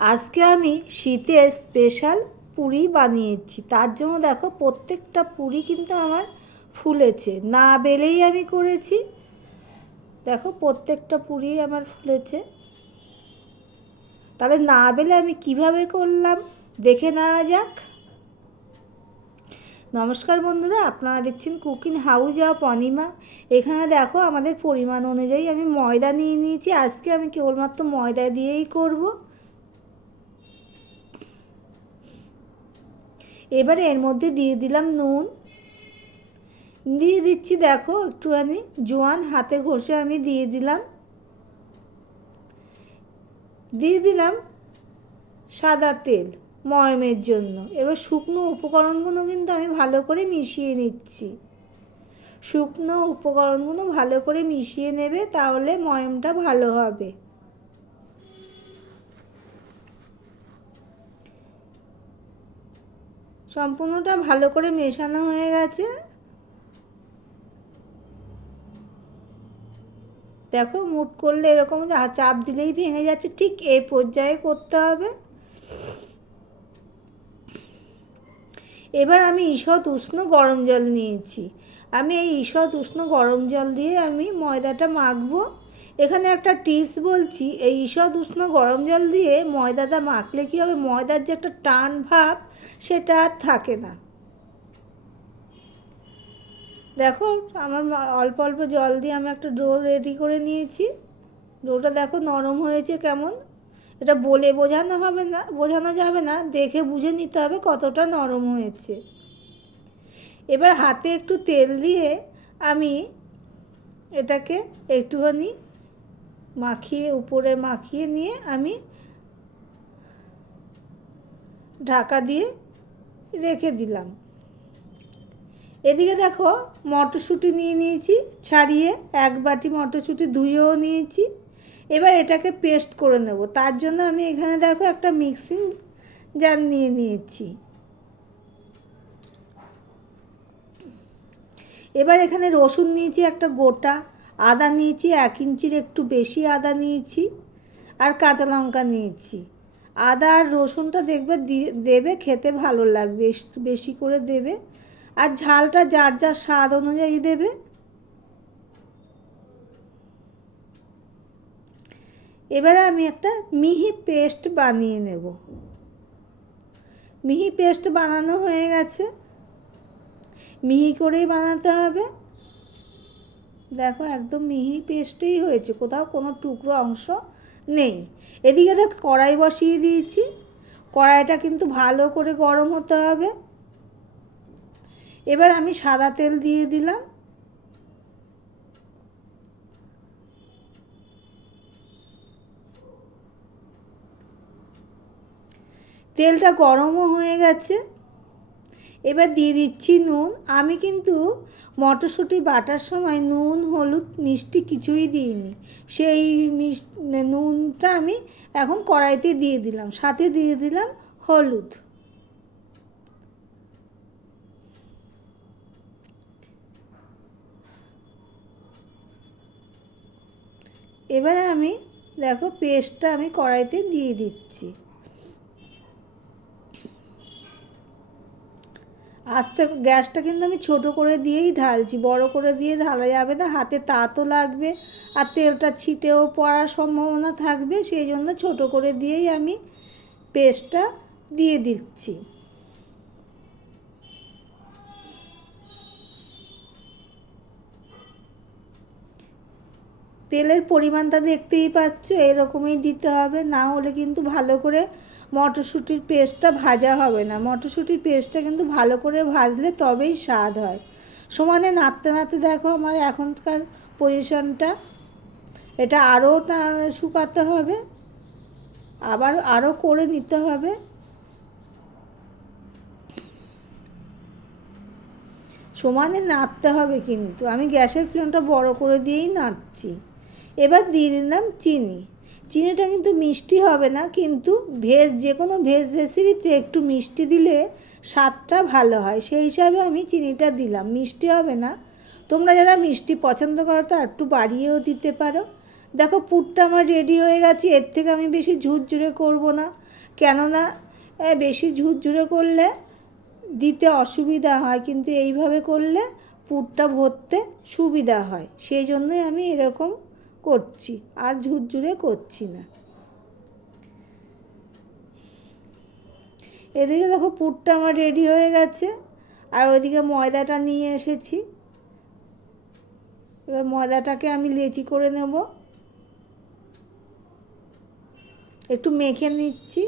আজকে আমি শীতের স্পেশাল পুরি বানিয়েছি। তার জন্য দেখো প্রত্যেকটা পুরি কিন্তু আমার ফুলেছে, না বেলেই আমি করেছি। দেখো প্রত্যেকটা পুরি আমার ফুলেছে। তাহলে না বেলে আমি কিভাবে করলাম দেখে নেওয়া যাক। নমস্কার বন্ধুরা, আপনারা দেখছেন কুকিং হাউস অফ অনিমা। এখানে দেখো আমাদের পরিমাণ অনুযায়ী আমি ময়দা নিয়ে নিয়েছি। আজকে আমি কেবলমাত্র ময়দা দিয়েই করব। এবারে এর মধ্যে দিয়ে দিলাম নুন, দিয়ে দিচ্ছি দেখো একটুখানি জোয়ান, হাতে ঘষে আমি দিয়ে দিলাম সাদা তেল ময়মের জন্য। এবার শুকনো উপকরণগুলো কিন্তু আমি ভালো করে মিশিয়ে নিচ্ছি। শুকনো উপকরণগুলো ভালো করে মিশিয়ে নেবে, তাহলে ময়মটা ভালো হবে। সম্পূর্ণটা ভালো করে মেশানো হয়ে গেছে। দেখো মুট করলে এরকম চাপ দিলেই ভেঙে যাচ্ছে, ঠিক এই পর্যায়ে করতে হবে। এবার আমি ঈষৎ উষ্ণ গরম জল নিয়েছি। আমি এই ঈষৎ উষ্ণ গরম জল দিয়ে আমি ময়দাটা মাখবো। এখানে একটা টিপস বলছি, এই ঈষৎ উষ্ণ গরম জল দিয়ে ময়দাটা মাখলে কী হবে, ময়দার যে একটা টান ভাব সেটা আর থাকে না। দেখো আমার অল্প অল্প জল দিয়ে আমি একটা ডো রেডি করে নিয়েছি। ডোটা দেখো নরম হয়েছে কেমন, এটা বলে বোঝানো যাবে না, দেখে বুঝে নিতে হবে কতটা নরম হয়েছে। এবার হাতে একটু তেল দিয়ে আমি এটাকে একটুখানি উপরে মাখিয়ে নিয়ে আমি ঢাকা দিয়ে রেখে দিলাম। এদিকে দেখো মটরশুঁটি নিয়ে নিয়েছি ছাড়িয়ে, এক বাটি মটরশুঁটি ধুয়েও নিয়েছি। এবার এটাকে পেস্ট করে নেব। তার জন্য আমি এখানে দেখো একটা মিক্সিং জার নিয়ে নিয়েছি। এবার এখানে রসুন নিয়েছি একটা গোটা, আদা নিয়েছি 1 ইঞ্চির একটু বেশি আদা নিয়েছি, আর কাঁচা লঙ্কা নিয়েছি। আদা আর রসুনটা দেখবে দেবে, খেতে ভালো লাগবে, একটু বেশি করে দেবে। আর ঝালটা যার যার স্বাদ অনুযায়ী দেবে। এবারে আমি একটা মিহি পেস্ট বানিয়ে নেব। মিহি পেস্ট বানানো হয়ে গেছে, মিহি করেই বানাতে হবে। দেখো একদম মিহি পেস্টেই হয়েছে, কোথাও কোনো টুকরো অংশ নেই। এদিকে দেখ কড়াই বসিয়ে দিয়েছি। কড়াইটা কিন্তু ভালো করে গরম হতে হবে। এবার আমি সাদা তেল দিয়ে দিলাম। তেলটা গরমও হয়ে গেছে। এবার দিয়ে দিচ্ছি নুন। আমি কিন্তু মটরশুঁটি বাটার সময় নুন হলুদ মিষ্টি কিছুই দিইনি, সেই নুনটা আমি এখন কড়াইতে দিয়ে দিলাম, সাথে দিয়ে দিলাম হলুদ। এবারে আমি দেখো পেস্টটা আমি কড়াইতে দিয়ে দিচ্ছি। আস্তে গ্যাসটা কিন্তু আমি ছোট করে দিয়েই ঢালছি, বড় করে দিয়ে ঢালা যাবে না, হাতে তাতও লাগবে আর তেলটা ছিটেও পড়ার সম্ভাবনা থাকবে। সেই জন্য ছোট করে দিয়েই আমি পেস্টটা দিয়ে দিচ্ছি। তেলের পরিমাণটা দেখতেই পাচ্ছ, এরকমই দিতে হবে, না হলে কিন্তু ভালো করে মটরশুঁটির পেস্টটা ভাজা হবে না। মটরশুঁটির পেস্টটা কিন্তু ভালো করে ভাজলে তবেই স্বাদ হয়। সমানে নাড়তে নাড়তে দেখো আমার এখনকার পজিশনটা, এটা আরও শুকাতে হবে, আবার আরও করে নিতে হবে। সমানে নাড়তে হবে, কিন্তু আমি গ্যাসের ফ্লেমটা বড় করে দিয়েই নাড়ছি। এবার দিয়ে দিলাম চিনি। চিনিটা কিন্তু মিষ্টি হবে না, কিন্তু যে কোনো ভেজ রেসিপিতে একটু মিষ্টি দিলে স্বাদটা ভালো হয়, সেই হিসাবে আমি চিনিটা দিলাম। মিষ্টি হবে না, তোমরা যারা মিষ্টি পছন্দ করো তো একটু বাড়িয়েও দিতে পারো। দেখো পুরটা আমার রেডি হয়ে গেছে। এর থেকে আমি বেশি ঝুরঝুরে করব না, কেননা বেশি ঝুরঝুরে করলে দিতে অসুবিধা হয়, কিন্তু এইভাবে করলে পুরটা ভরতে সুবিধা হয়, সেই জন্যই আমি এরকম করছি, আর ঝুরঝুরে করছি না। এদিকে দেখো পুরটা আমার রেডি হয়ে গেছে, আর ওইদিকে ময়দাটা নিয়ে এসেছি। এবার ময়দাটাকে আমি লেচি করে নেব, একটু মেখে নিচ্ছি।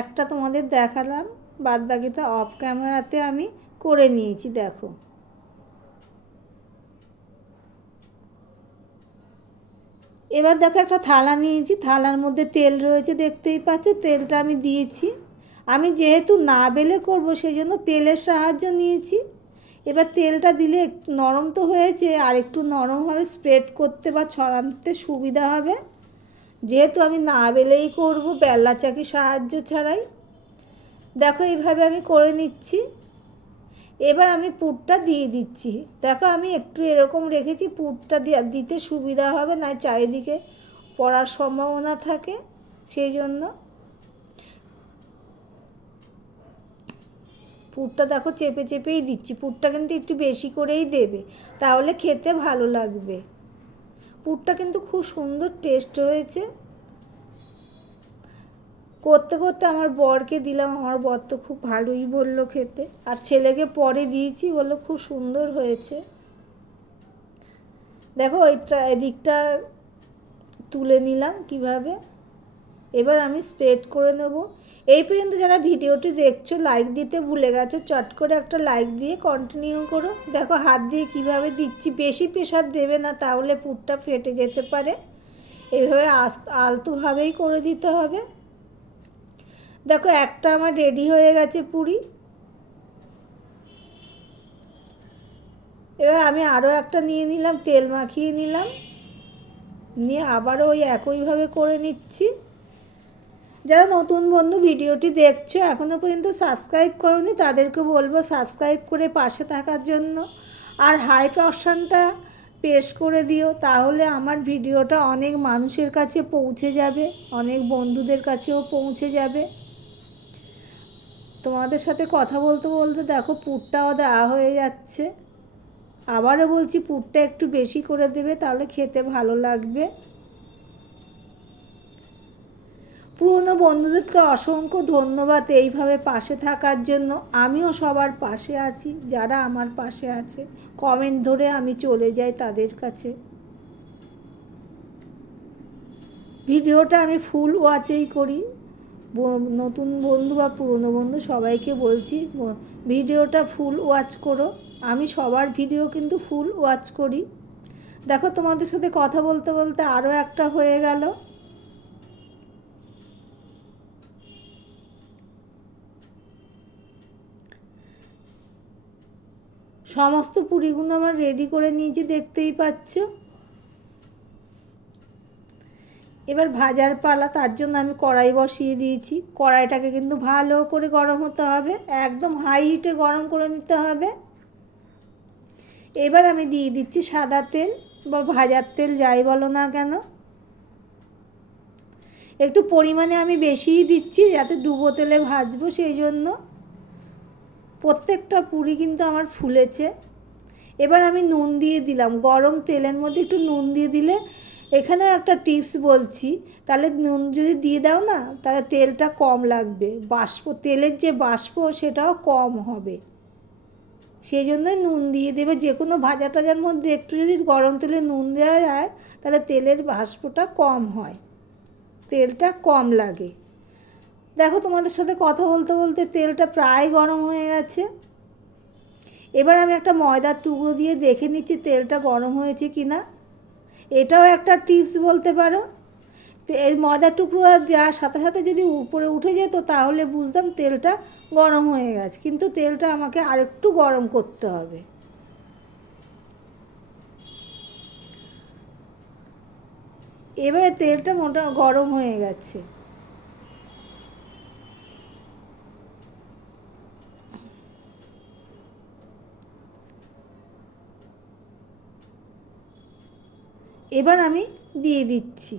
একটা তোমাদের দেখালাম, বাদ বাকিটা অফ ক্যামেরাতে আমি করে নিয়েছি। দেখো এবার দেখো একটা থালা নিয়েছি, থালার মধ্যে তেল রয়েছে, দেখতেই পাচ্ছ। তেলটা আমি দিয়েছি, আমি যেহেতু না বেলে করবো সেই জন্য তেলের সাহায্য নিয়েছি। এবার তেলটা দিলে একটু নরম তো হয়েছে, আর একটু নরম হবে, স্প্রেড করতে বা ছড়াতে সুবিধা হবে, যেহেতু আমি না বেলেই করবো, বেল্লা চাকির সাহায্য ছাড়াই। দেখো এইভাবে আমি করে নিচ্ছি। এবার আমি পুরটা দিয়ে দিচ্ছি। দেখো আমি একটু এরকম রেখেছি, পুরটা দিতে সুবিধা হবে, না চারিদিকে পড়ার সম্ভাবনা থাকে, সেই জন্য। পুরটা দেখো চেপে চেপেই দিচ্ছি, পুরটা কিন্তু একটু বেশি করেই দেবে, তাহলে খেতে ভালো লাগবে। পুরটা কিন্তু খুব সুন্দর টেস্ট হয়েছে। করতে করতে আমার বরকে দিলাম, আমার বর তো খুব ভালোই বললো খেতে, আর ছেলেকে পরে দিয়েছি, বললো খুব সুন্দর হয়েছে। দেখো এদিকটা তুলে নিলাম কিভাবে। এবার আমি স্প্রেড করে নেব। এই পর্যন্ত যারা ভিডিওটি দেখছো, লাইক দিতে ভুলে গেছো, চট করে একটা লাইক দিয়ে কন্টিনিউ করো। দেখো হাত দিয়ে কিভাবে দিচ্ছি, বেশি প্রেশার দেবে না, তাহলে পুরটা ফেটে যেতে পারে। এইভাবে আলতোভাবেই করে দিতে হবে। দেখো একটা আমার রেডি হয়ে গেছে পুরি। এবার আমি আরও একটা নিয়ে নিলাম, তেল মাখিয়ে নিলাম, নিয়ে আবারও ওই একইভাবে করে নিচ্ছি। যারা নতুন বন্ধু ভিডিওটি দেখছো, এখনও পর্যন্ত সাবস্ক্রাইব করোনি, তাদেরকে বলবো সাবস্ক্রাইব করে পাশে থাকার জন্য, আর হাই অপশানটা প্রেস করে দিও, তাহলে আমার ভিডিওটা অনেক মানুষের কাছে পৌঁছে যাবে, অনেক বন্ধুদের কাছেও পৌঁছে যাবে। তোমাদের সাথে কথা বলতে বলতে দেখো পুরটাও দেওয়া হয়ে যাচ্ছে। আবারও বলছি, পুরটা একটু বেশি করে দেবে, তাহলে খেতে ভালো লাগবে। পুরনো বন্ধুদের তো অসংখ্য ধন্যবাদ এইভাবে পাশে থাকার জন্য। আমিও সবার পাশে আছি, যারা আমার পাশে আছে, কমেন্ট ধরে আমি চলে যাই তাদের কাছে। ভিডিওটা আমি ফুল ওয়াচেই করি। নতুন বন্ধু বা পুরনো বন্ধু সবাইকে বলছি, ভিডিওটা ফুল ওয়াচ করো। আমি সবার ভিডিও কিন্তু ফুল ওয়াচ করি। দেখো তোমাদের সাথে কথা বলতে বলতে আরও একটা হয়ে গেল। সমস্ত পুরিগুলো আমার রেডি করে নিয়েছি, দেখতেই পাচ্ছ। এবার ভাজার পালা, তার জন্য আমি কড়াই বসিয়ে দিয়েছি। কড়াইটাকে কিন্তু ভালো করে গরম হতে হবে, একদম হাই হিটে গরম করে নিতে হবে। এবার আমি দিয়ে দিচ্ছি সাদা তেল বা ভাজার তেল, যাই বলো না কেন। একটু পরিমাণে আমি বেশিই দিচ্ছি, যাতে ডুবো তেলে ভাজবো, সেই জন্য। প্রত্যেকটা পুরি কিন্তু আমার ফুলেছে। এবার আমি নুন দিয়ে দিলাম, গরম তেলের মধ্যে একটু নুন দিয়ে দিলে, এখানেও একটা টিপস বলছি, তাহলে নুন যদি দিয়ে দাও না, তাহলে তেলটা কম লাগবে, তেলের যে বাষ্প সেটাও কম হবে, সেই জন্যই নুন দিয়ে দেবে। যে কোনো ভাজা টাজার মধ্যে একটু যদি গরম তেলে নুন দেওয়া যায়, তাহলে তেলের বাষ্পটা কম হয়, তেলটা কম লাগে। দেখো তোমাদের সাথে কথা বলতে বলতে তেলটা প্রায় গরম হয়ে গেছে। এবার আমি একটা ময়দার টুকরো দিয়ে দেখে নিচ্ছি তেলটা গরম হয়েছে কি না। এটাও একটা টিপস বলতে পারো। তো এই ময়দার টুকরো দেওয়ার সাথে সাথে যদি উপরে উঠে যেত, তাহলে বুঝতাম তেলটা গরম হয়ে গেছে, কিন্তু তেলটা আমাকে আরেকটু গরম করতে হবে। এবারে তেলটা গরম হয়ে গেছে। এবার আমি দিয়ে দিচ্ছি।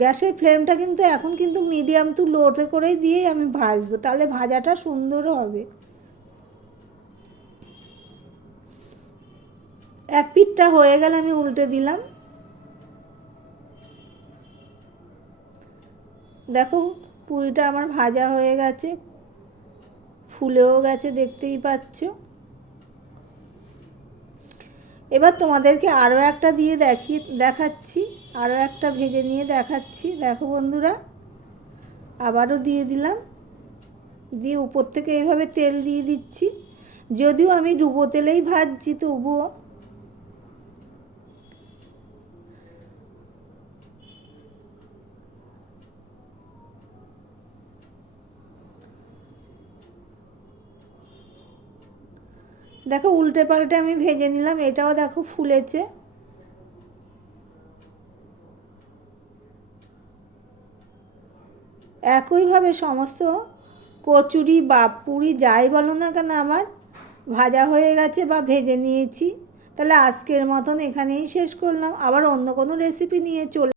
গ্যাসের ফ্লেমটা কিন্তু এখন কিন্তু মিডিয়াম টু লোতে করেই দিয়ে আমি ভাজবো, তাহলে ভাজাটা সুন্দর হবে। এক পিঠটা হয়ে গেলে আমি উল্টে দিলাম। দেখো পুরিটা আমার ভাজা হয়ে গেছে, ফুলেও গেছে, দেখতেই পাচ্ছ। এবার তোমাদেরকে আরও একটা দিয়ে দেখাচ্ছি, আরও একটা ভেজে নিয়ে দেখাচ্ছি। দেখো বন্ধুরা, আবারও দিয়ে দিলাম, দিয়ে উপর থেকে এইভাবে তেল দিয়ে দিচ্ছি। যদিও আমি ডুবো তেলেই ভাজছি, তবুও দেখো উল্টে পাল্টে আমি ভেজে নিলাম। এটাও দেখো ফুলেছে। একইভাবে সমস্ত কচুরি বা পুরি যাই বলো না কেন আমার ভাজা হয়ে গেছে বা ভেজে নিয়েছি। তাহলে আজকের মতন এখানেই শেষ করলাম। আবার অন্য কোনো রেসিপি নিয়ে চলে